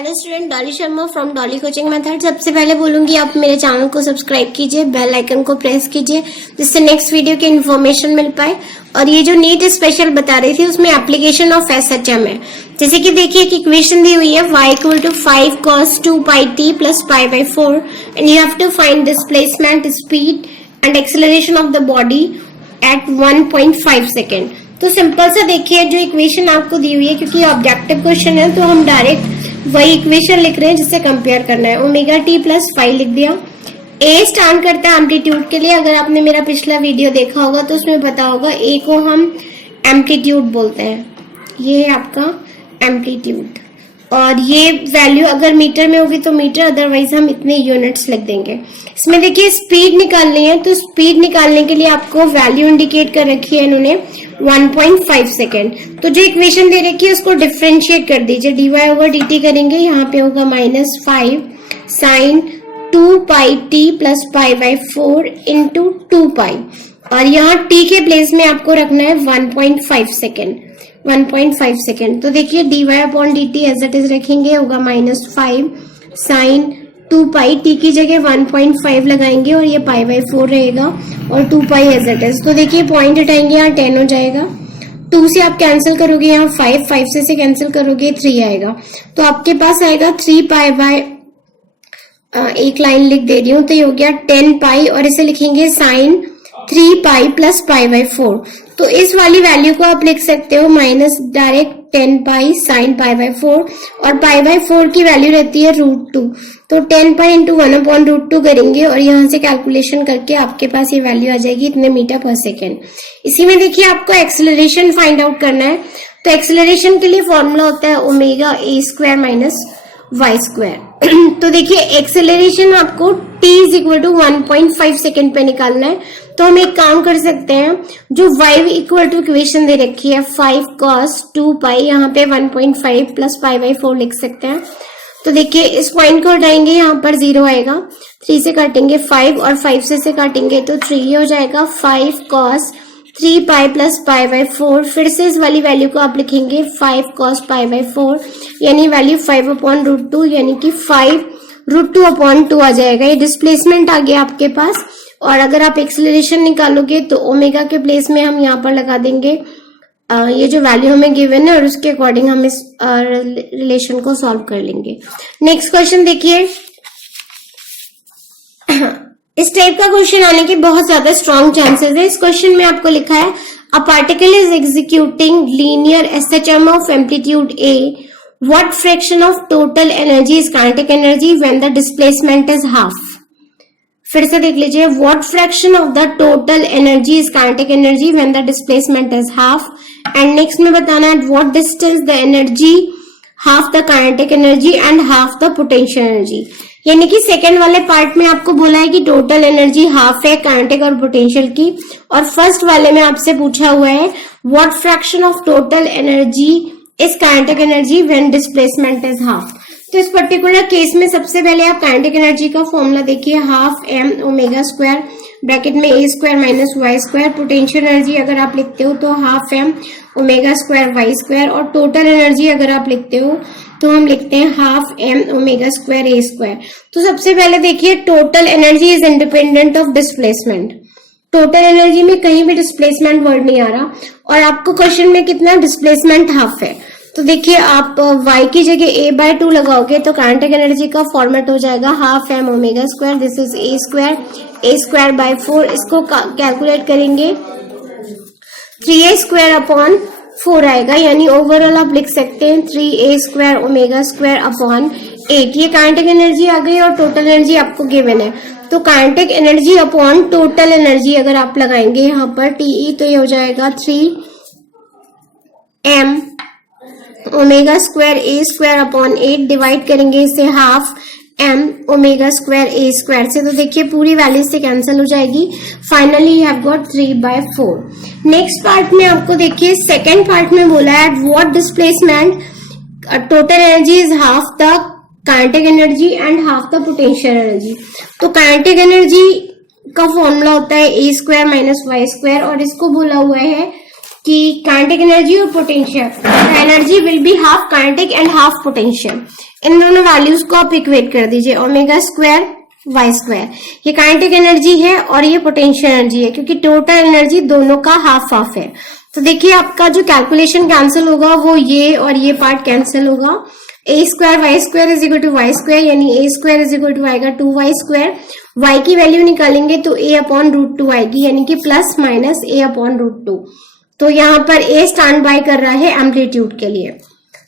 Hello student, Dolly Sharma from Dolly coaching method. सबसे पहले बोलूंगी आप मेरे चैनल को सब्सक्राइब कीजिए, बेल आइकन को प्रेस कीजिए जिससे नेक्स्ट वीडियो की इन्फॉर्मेशन मिल पाए। और ये जो नीट स्पेशल बता रही थी उसमें एप्लीकेशन ऑफ एसएचएम है। जैसे कि देखिए एक इक्वेशन दी हुई है y equal to 5 cos 2 pi t plus pi by 4 and you have to find displacement, speed and acceleration of the body at 1.5 second. तो सिंपल सा देखिए जो इक्वेशन आपको दी हुई है, क्योंकि ऑब्जेक्टिव क्वेश्चन है तो हम डायरेक्ट वही इक्वेशन लिख रहे हैं जिससे कंपेयर करना है। ओमेगा टी प्लस 5 लिख दिया। ए स्टैंड करता है एम्पलीट्यूड के लिए। अगर आपने मेरा पिछला वीडियो देखा होगा तो उसमें पता होगा ए को हम एम्पलीट्यूड बोलते हैं। ये है आपका एम्पलीट्यूड और ये वैल्यू अगर मीटर में होगी तो मीटर, अदरवाइज हम इतने यूनिट्स लिख देंगे। इसमें देखिए स्पीड निकालनी है, तो स्पीड निकालने के लिए आपको वैल्यू इंडिकेट कर रखी है इन्होंने 1.5 सेकेंड। तो जो इक्वेशन दे रखी है उसको डिफरेंशिएट कर दीजिए, dy ओवर dt करेंगे। यहाँ पे होगा -5 sine 2 pi t plus pi by 4 into 2 pi, और यहाँ t के प्लेस में आपको रखना है 1.5 सेकेंड। 1.5 सेकेंड। तो देखिए dy upon dt as it is रखेंगे, होगा -5 साइन 2 पाई, टी की जगह 1.5 लगाएंगे और ये पाई बाई 4 रहेगा और 2 पाई एज इट इज। तो देखिए पॉइंट हटाएंगे, यहाँ 10 हो जाएगा। 2 से आप कैंसिल करोगे, यहाँ 5 से कैंसिल करोगे 3 आएगा। तो आपके पास आएगा 3 पाई बाय, एक लाइन लिख दे रही हूँ, तो ये हो गया 10 पाई और इसे लिखेंगे sine 3 pi plus pi by 4। तो इस वाली वैल्यू को आप लिख सकते हो minus direct 10 pi sine pi by 4, और पाई बाई 4 की वैल्यू रहती है √2। तो 10 पाई इंटू 1/√2 करेंगे और यहाँ से कैलकुलेशन करके आपके पास ये वैल्यू आ जाएगी इतने मीटर पर सेकेंड। इसी में देखिए आपको एक्सेलरेशन फाइंड आउट करना है। तो एक्सेलरेशन के लिए फॉर्मूला होता है omega a square minus y square. तो देखिए एक्सेलरेशन आपको t is equal to 1.5 second पे निकालना है। तो हम एक काम कर सकते हैं, जो y इक्वल टू इक्वेशन दे रखी है 5 cos 2 पाई, यहाँ पे 1.5 प्लस पाई बाई 4 लिख सकते हैं। तो देखिए इस पॉइंट को हटाएंगे, यहाँ पर 0 आएगा, 3 से काटेंगे 5 और 5 से काटेंगे तो 3 हो जाएगा। 5 cos 3 pi plus pi by 4, फिर से इस वाली वैल्यू को आप लिखेंगे 5 cos पाई बाई 4, यानी वैल्यू 5/√2, यानी कि 5√2/2 आ जाएगा। ये डिस्प्लेसमेंट आ गया आपके पास। और अगर आप एक्सेलरेशन निकालोगे तो ओमेगा के प्लेस में हम यहाँ पर लगा देंगे ये जो वैल्यू हमें गिवन है और उसके अकॉर्डिंग हम इस रिलेशन को सॉल्व कर लेंगे। नेक्स्ट क्वेश्चन देखिए। इस टाइप का क्वेश्चन आने के बहुत ज्यादा स्ट्रॉन्ग चांसेस है। इस क्वेश्चन में आपको लिखा है a particle is executing linear SHM of amplitude A, what fraction of total energy is kinetic energy when the displacement is half. फिर से देख लीजिए, what fraction of the total energy is kinetic energy when the displacement is half. And next में बताना है what distance the energy, half the kinetic energy and half the potential energy. यानी कि second वाले पार्ट में आपको बोला है कि टोटल एनर्जी हाफ है काइनेटिक और पोटेंशियल की, और फर्स्ट वाले में आपसे पूछा हुआ है what fraction of total energy is kinetic energy when displacement is half. तो इस पर्टिकुलर केस में सबसे पहले आप काइनेटिक एनर्जी का फॉर्मूला देखिए, half m omega square bracket में a square minus y square. Potential energy अगर आप लिखते हो तो half m omega square Y square, और टोटल एनर्जी अगर आप लिखते हो तो हम लिखते हैं half m omega square a square. तो सबसे पहले देखिए total energy is independent of displacement. Total energy में कहीं भी डिस्प्लेसमेंट वर्ड नहीं आ रहा, और आपको क्वेश्चन में कितना डिस्प्लेसमेंट हाफ है। तो देखिए आप y की जगह a/2 लगाओगे तो काइनेटिक एनर्जी का फॉर्मेट हो जाएगा half m omega square, this is a square by 4। इसको कैलकुलेट करेंगे 3a स्क्वायर अपॉन 4 आएगा, यानी ओवरऑल आप लिख सकते हैं 3a square omega square upon 8। ये काइनेटिक एनर्जी आ गई और टोटल एनर्जी आपको गिवन है। तो kinetic energy upon total energy अगर आप लगाएंगे यहाँ पर TE, तो ये हो जाएगा 3m omega square a square upon 8, divide करेंगे इसे half m omega square a square से। तो देखिए पूरी वैल्यू से कैंसिल हो जाएगी। Finally you have got 3/4। Next part में आपको देखिए सेकेंड पार्ट में बोला है what displacement total energy is half the kinetic energy and half the potential energy. तो काइनेटिक एनर्जी का फॉर्मूला होता है a square minus y square, और इसको बोला हुआ है कि काइनेटिक एनर्जी और potential energy will be half kinetic and half potential. इन दोनों वैल्यूज को आप इक्वेट कर दीजिए, ओमेगा स्क्वायर वाई स्क्वायर। ये काइनेटिक एनर्जी है और ये पोटेंशियल एनर्जी है, क्योंकि टोटल एनर्जी दोनों का हाफ हाफ है। तो देखिए आपका जो कैलकुलेशन कैंसिल होगा वो ये और ये पार्ट कैंसिल होगा। A square Y square is equal to Y square, यानी A square is equal to आएगा 2y स्क्वायर। y की वैल्यू निकालेंगे तो a अपॉन √2 आएगी, यानी कि प्लस माइनस a अपॉन √2। तो यहाँ पर a स्टैंड बाय कर रहा है एम्पलीट्यूड के लिए।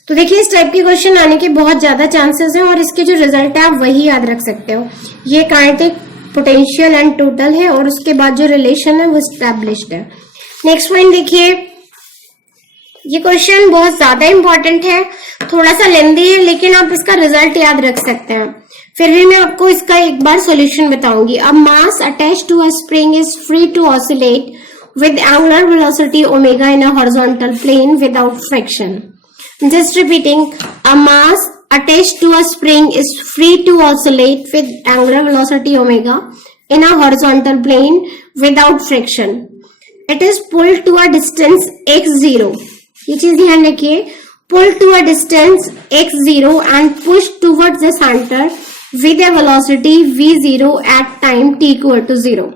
तो देखिए इस टाइप के क्वेश्चन आने के बहुत ज्यादा चांसेस हैं और इसके जो रिजल्ट है आप वही याद रख सकते हो। ये काइनेटिक, पोटेंशियल एंड टोटल है और उसके बाद जो रिलेशन है वो एस्टैब्लिश्ड है। नेक्स्ट पॉइंट देखिए, ये क्वेश्चन बहुत ज्यादा इंपॉर्टेंट है, थोड़ा सा लेंदी है, लेकिन आप इसका रिजल्ट याद रख सकते हैं। फिर भी मैं आपको इसका एक बार सॉल्यूशन बताऊंगी। A mass attached to a spring is free to oscillate with angular velocity omega in a horizontal plane without friction. Just repeating, a mass attached to a spring is free to oscillate with angular velocity omega in a horizontal plane without friction. It is pulled to a distance x0. ये चीज ध्यान रखिए, pulled to a distance x0 and pushed towards the center with a velocity v0 at time t equal to 0.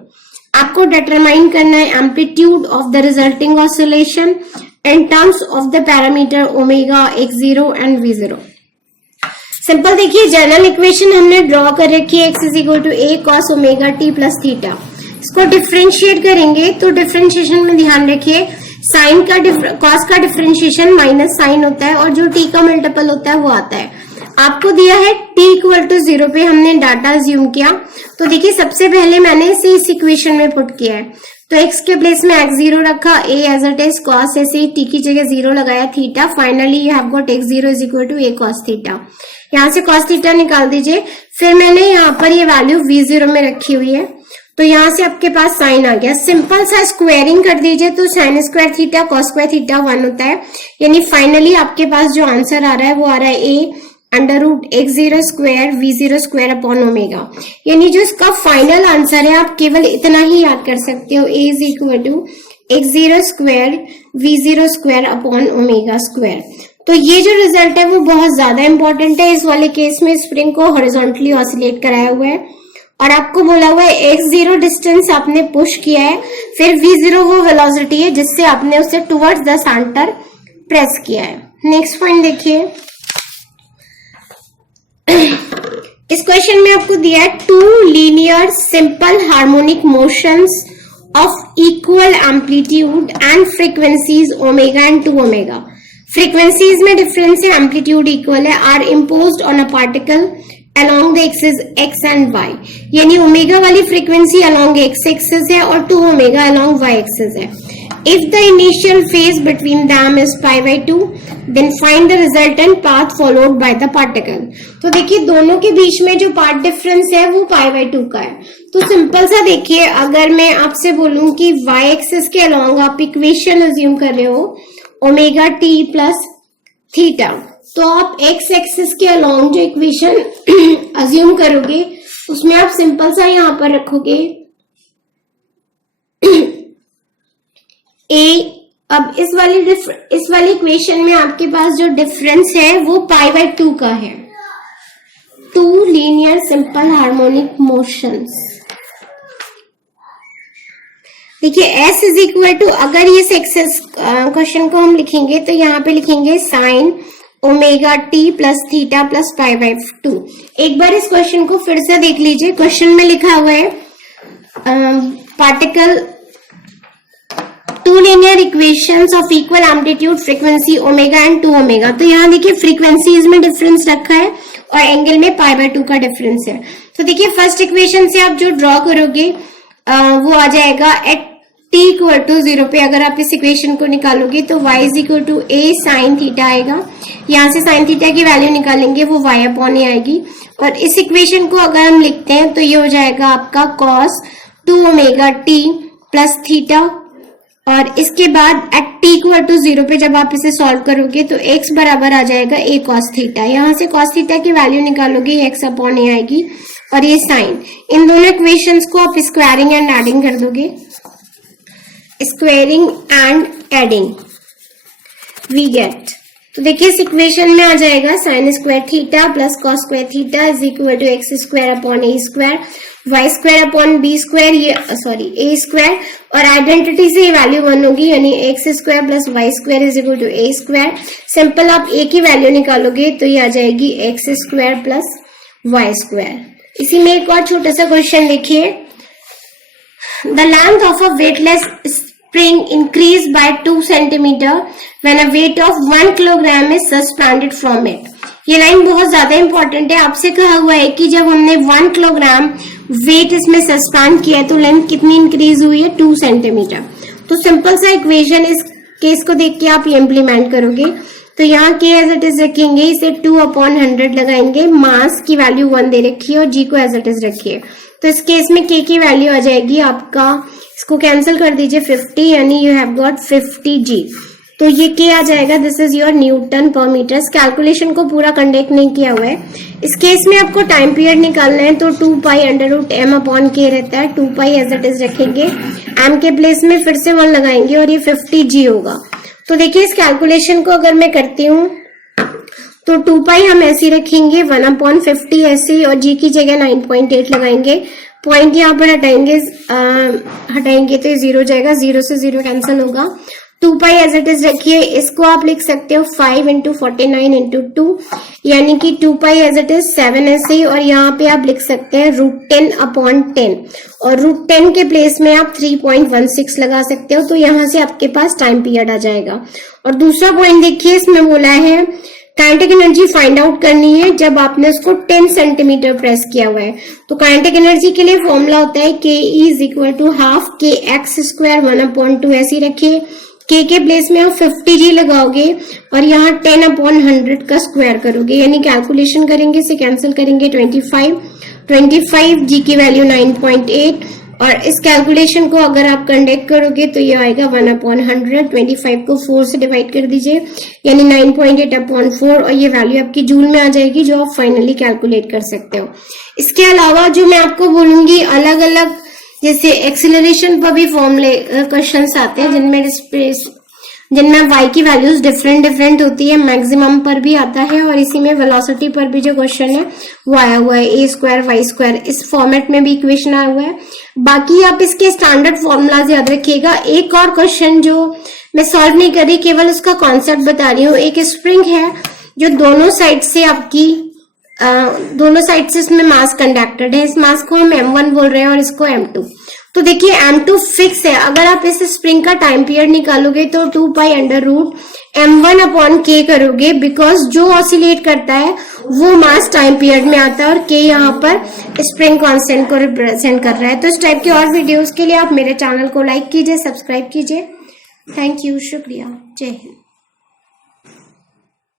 आपको determine करना है amplitude of the resulting oscillation in terms of the parameter omega x0 and v0। Simple देखिए, general equation हमने draw कर रखी है, x is equal to a cos omega t plus theta. इसको differentiate करेंगे तो डिफरेंशिएशन में ध्यान रखिए, साइन का cos का डिफरेंशिएशन माइनस साइन होता है और जो t का मल्टीपल होता है वो आता है। आपको दिया है t इक्वल टू 0 पे हमने डाटा अज्यूम किया। तो देखिए सबसे पहले मैंने इसे इस इक्वेशन में पुट किया है, तो x के प्लेस में x0 रखा, a as it is, cos ऐसे ही t की जगह 0 लगाया, theta. Finally you have got x0 is equal to a cos theta. यहाँ से cos थीटा निकाल दीजिए। फिर मैंने यहाँ पर ये वैल्यू v0 में रखी हुई है, तो यहाँ से आपके पास साइन आ गया। सिंपल सा स्क्वायरिंग कर दीजिए तो sign square theta cos square theta 1 होता है, यानी फाइनली आपके पास जो आंसर आ रहा है वो आ रहा है a under root x0 square v0 square upon omega. यानी जो इसका फाइनल आंसर है आप केवल इतना ही याद कर सकते हो, a is equal to x0 square v0 square upon omega square. तो ये जो रिजल्ट है वो बहुत ज्यादा इंपॉर्टेंट है। इस वाले केस में स्प्रिंग को हॉरिजॉन्टली ऑसिलेट कराया हुआ है और आपको बोला हुआ है x0 डिस्टेंस आपने पुश किया है, फिर v0 वो वेलोसिटी है जिससे आपने उसे टुवर्ड्स द सेंटर प्रेस किया है। नेक्स्ट पॉइंट देखिए, इस क्वेश्चन में आपको दिया है 2 linear simple harmonic motions of equal amplitude and frequencies omega and 2 omega. Frequencies में डिफरेंस है, एम्पलीट्यूड इक्वल है, are imposed on a particle along the axis x and y। यानी ओमेगा वाली फ्रीक्वेंसी along x axis है और 2 ओमेगा along y axis है। If the initial phase between them is π/2, then find the resultant path followed by the particle। तो देखिए दोनों के बीच में जो पाथ डिफरेंस है वो π/2 का है। तो सिंपल सा देखिए, अगर मैं आपसे बोलूं कि y एक्सिस के अलोंग आप इक्वेशन अज्यूम कर रहे हो ओमेगा t प्लस थीटा, तो आप x एक्सिस के अलोंग जो इक्वेशन अज्यूम करोगे उसमें आप सिंपल सा यहां पर रखोगे a। अब इस वाली इक्वेशन में आपके पास जो डिफरेंस है वो π/2 का है। 2 लीनियर सिंपल हार्मोनिक मोशंस। देखिए s इज इक्वल टू, अगर ये एक्सिस क्वेश्चन को हम लिखेंगे तो यहाँ पे लिखेंगे sine omega t plus theta plus π/2। एक बार इस क्वेश्चन को फिर से देख लीजिए। क्वेश्चन में लिखा हुआ है particle 2 linear equations of equal amplitude frequency omega and 2 omega. तो यहाँ देखिए फ्रीक्वेंसीज में डिफरेंस रखा है और एंगल में π/2 का डिफरेंस है। तो देखिए फर्स्ट इक्वेशन से आप जो ड्रॉ करोगे वो आ जाएगा एट t इक्वल टू 0 पे। अगर आप इस इक्वेशन को निकालोगे तो y is equal to a sine theta आएगा। यहाँ से साइन थीटा की वैल्यू निकालेंगे वो y अपॉन a आएगी। और इस इक्वेशन को अगर हम लिखते हैं तो ये हो जाएगा आपका cos 2 omega t plus theta, और इसके बाद एट t इक्वल टू 0 पे जब आप इसे सॉल्व करोगे तो x बराबर आ जाएगा a cos थीटा। यहाँ से cos थीटा की वैल्यू निकालोगे x अपॉन a आएगी और ये साइन। इन दोनों इक्वेशंस को आप स्क्वायरिंग एंड एडिंग कर दोगे squaring and adding we get, तो देखिए इस इक्वेशन में आ जाएगा sine square theta plus cos square theta is equal to x square upon a square Y square upon b square, ये सॉरी ए स्क्वायर, और आइडेंटिटी से ये वैल्यू 1 होगी, यानी x square plus y square is equal to a square. Simple आप a की वैल्यू निकालोगे तो ये आ जाएगी x square plus y square. इसी में एक और छोटा सा क्वेश्चन देखिए, the length of a weightless spring increased by 2 centimeter when a weight of 1 kilogram is suspended from it। ये लाइन बहुत ज्यादा इंपॉर्टेंट है। आपसे कहा हुआ है कि जब हमने 1 किलोग्राम वेट इसमें सस्पेंड किया है तो लेंथ कितनी इंक्रीज हुई है, 2 सेंटीमीटर। तो सिंपल सा इक्वेशन, इस केस को देख के आप ये इम्प्लीमेंट करोगे। तो यहाँ के एज इट इज रखेंगे, इसे 2/100 लगाएंगे, मास की वैल्यू 1 दे रखी है और जी को एज इट इज रखिए। तो इस केस में के की वैल्यू आ जाएगी आपका, इसको कैंसिल कर दीजिए 50, यानी यू हैव गॉट 50 जी। तो ये के आ जाएगा, दिस इज योर न्यूटन पर मीटर। कैलकुलेशन को पूरा कंडक्ट नहीं किया हुआ है। इस केस में आपको टाइम पीरियड निकालना है तो 2π√m/k रहता है, 2π एज इट इज रखेंगे, m के प्लेस में फिर से 1 लगाएंगे और ये 50 जी होगा। तो देखिए इस कैलकुलेशन को अगर मैं करती हूँ तो 2π हम ऐसे रखेंगे, 1/50 ऐसे, और जी की जगह 9.8 लगाएंगे, पॉइंट यहाँ पर हटाएंगे तो ये 0 जाएगा, 0 से 0 कैंसिल होगा। 2π एज इट इज रखिए, इसको आप लिख सकते हो 5 × 49 × 2, यानी कि 2π एज इट इज 7 ऐसे ही, और यहाँ पे आप लिख सकते हैं √10/10, और √10 के प्लेस में आप 3.16 लगा सकते हो। तो यहाँ से आपके पास टाइम पीरियड आ जाएगा। और दूसरा पॉइंट देखिए, इसमें बोला है काइनेटिक एनर्जी फाइंड आउट करनी है जब आपने उसको 10 सेंटीमीटर प्रेस किया हुआ है। तो काइनेटिक एनर्जी के लिए फॉर्मूला होता है के इज इक्वल टू हाफ के एक्स स्क्वायर 1/2 ऐसे रखिए। के प्लेस में आप 50 जी लगाओगे और यहाँ 10/100 का स्क्वायर करोगे, यानी कैलकुलेशन करेंगे, इसे कैंसिल करेंगे 25 जी की वैल्यू 9.8, और इस कैलकुलेशन को अगर आप कंडक्ट करोगे तो ये आएगा 1/100। 25 को 4 से डिवाइड कर दीजिए, यानी 9.8/4, और ये वैल्यू आपकी जूल में आ जाएगी, जो आप फाइनली कैलकुलेट कर सकते हो। इसके अलावा जो मैं आपको बोलूंगी, अलग अलग जैसे एक्सेलरेशन पर भी फॉर्मूले क्वेश्चंस आते हैं जिनमें y की वैल्यूज डिफरेंट होती है, मैक्सिमम पर भी आता है, और इसी में वेलोसिटी पर भी जो क्वेश्चन है वो आया हुआ है, a² y², इस फॉर्मेट में भी इक्वेशन आया हुआ है। बाकी आप इसके स्टैंडर्ड फॉर्मूलाज याद रखिएगा। एक और क्वेश्चन जो मैं सॉल्व नहीं कर रही, केवल उसका कॉन्सेप्ट बता रही हूँ। एक स्प्रिंग है जो दोनों साइड से इसमें मास कंडक्टेड है। इस मास को हम m1 बोल रहे हैं और इसको m2। तो देखिए m2 फिक्स है। अगर आप इस स्प्रिंग का टाइम पीरियड निकालोगे तो 2π√m1/k करोगे, बिकॉज जो ऑसिलेट करता है वो मास टाइम पीरियड में आता है और k यहाँ पर स्प्रिंग कांस्टेंट को रिप्रेजेंट कर रहा है। तो इस टाइप के और वीडियोस के लिए आप मेरे चैनल को लाइक कीजिए, सब्सक्राइब कीजिए। थैंक यू, शुक्रिया, जय हिंद।